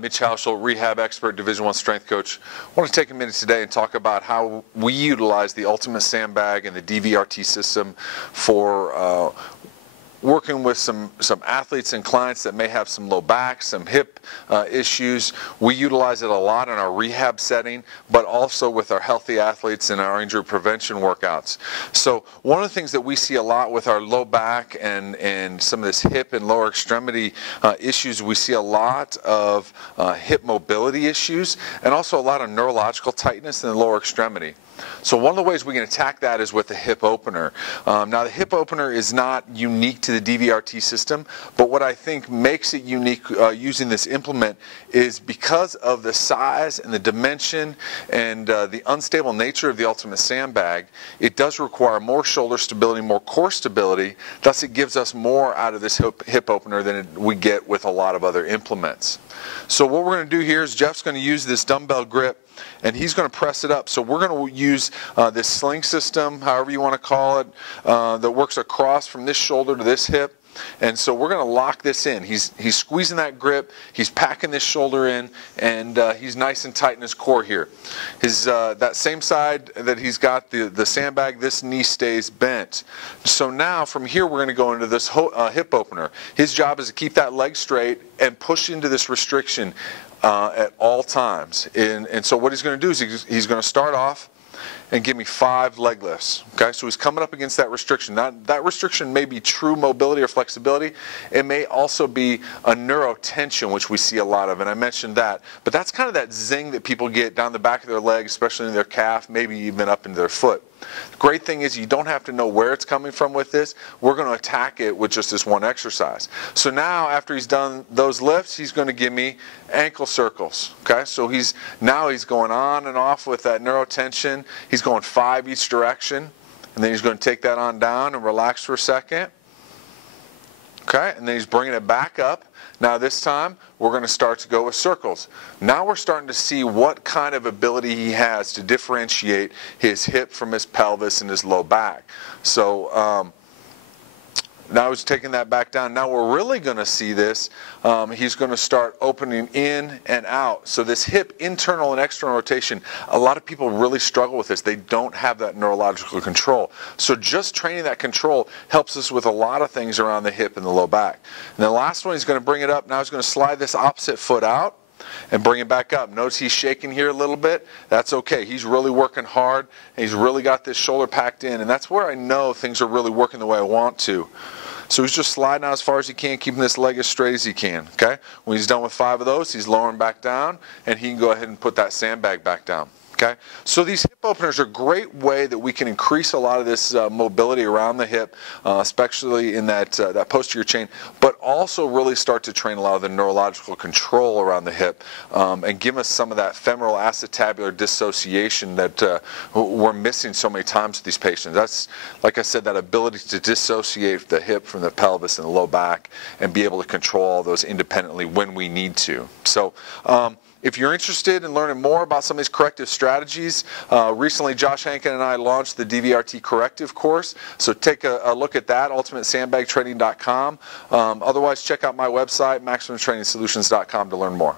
Mitch Hauschildt, rehab expert, Division I strength coach. I want to take a minute today and talk about how we utilize the Ultimate Sandbag and the DVRT system for working with some athletes and clients that may have some low back, some hip issues. We utilize it a lot in our rehab setting, but also with our healthy athletes and our injury prevention workouts. So one of the things that we see a lot with our low back and some of this hip and lower extremity issues, we see a lot of hip mobility issues and also a lot of neurological tightness in the lower extremity. So one of the ways we can attack that is with the hip opener. Now the hip opener is not unique to the DVRT system, but what I think makes it unique using this implement is because of the size and the dimension and the unstable nature of the Ultimate Sandbag, it does require more shoulder stability, more core stability, thus it gives us more out of this hip opener than we get with a lot of other implements. So what we're going to do here is Jeff's going to use this dumbbell grip and he's going to press it up. So we're going to use this sling system, however you want to call it, that works across from this shoulder to this hip. And so we're going to lock this in. He's squeezing that grip, he's packing this shoulder in, and he's nice and tight in his core here. That same side that he's got the sandbag, this knee stays bent. So now from here we're going to go into this hip opener. His job is to keep that leg straight and push into this restriction at all times. And so what he's going to do is he's going to start off and give me 5 leg lifts. Okay, so he's coming up against that restriction. That restriction may be true mobility or flexibility. It may also be a neurotension, which we see a lot of, and I mentioned that. But that's kind of that zing that people get down the back of their leg, especially in their calf, maybe even up into their foot. The great thing is you don't have to know where it's coming from with this. We're going to attack it with just this one exercise. So now after he's done those lifts, he's going to give me ankle circles. Okay, so now he's going on and off with that neurotension. He's going 5 each direction, and then he's going to take that on down and relax for a second. Okay, and then he's bringing it back up. Now this time we're going to start to go with circles. Now we're starting to see what kind of ability he has to differentiate his hip from his pelvis and his low back. So now he's taking that back down. Now we're really going to see this. He's going to start opening in and out. So this hip internal and external rotation, a lot of people really struggle with this. They don't have that neurological control. So just training that control helps us with a lot of things around the hip and the low back. And the last one, he's going to bring it up. Now he's going to slide this opposite foot out and bring it back up. Notice he's shaking here a little bit. That's okay. He's really working hard, and he's really got this shoulder packed in, and that's where I know things are really working the way I want to. So he's just sliding out as far as he can, keeping this leg as straight as he can. Okay? When he's done with 5 of those, he's lowering back down, and he can go ahead and put that sandbag back down. Okay? So these hip openers are a great way that we can increase a lot of this mobility around the hip, especially in that posterior chain, but also really start to train a lot of the neurological control around the hip and give us some of that femoral acetabular dissociation that we're missing so many times with these patients. That's, like I said, that ability to dissociate the hip from the pelvis and the low back and be able to control all those independently when we need to. So if you're interested in learning more about some of these corrective strategies, recently Josh Hankin and I launched the DVRT Corrective course, so take a look at that, ultimatesandbagtraining.com. Otherwise, check out my website, maximumtrainingsolutions.com, to learn more.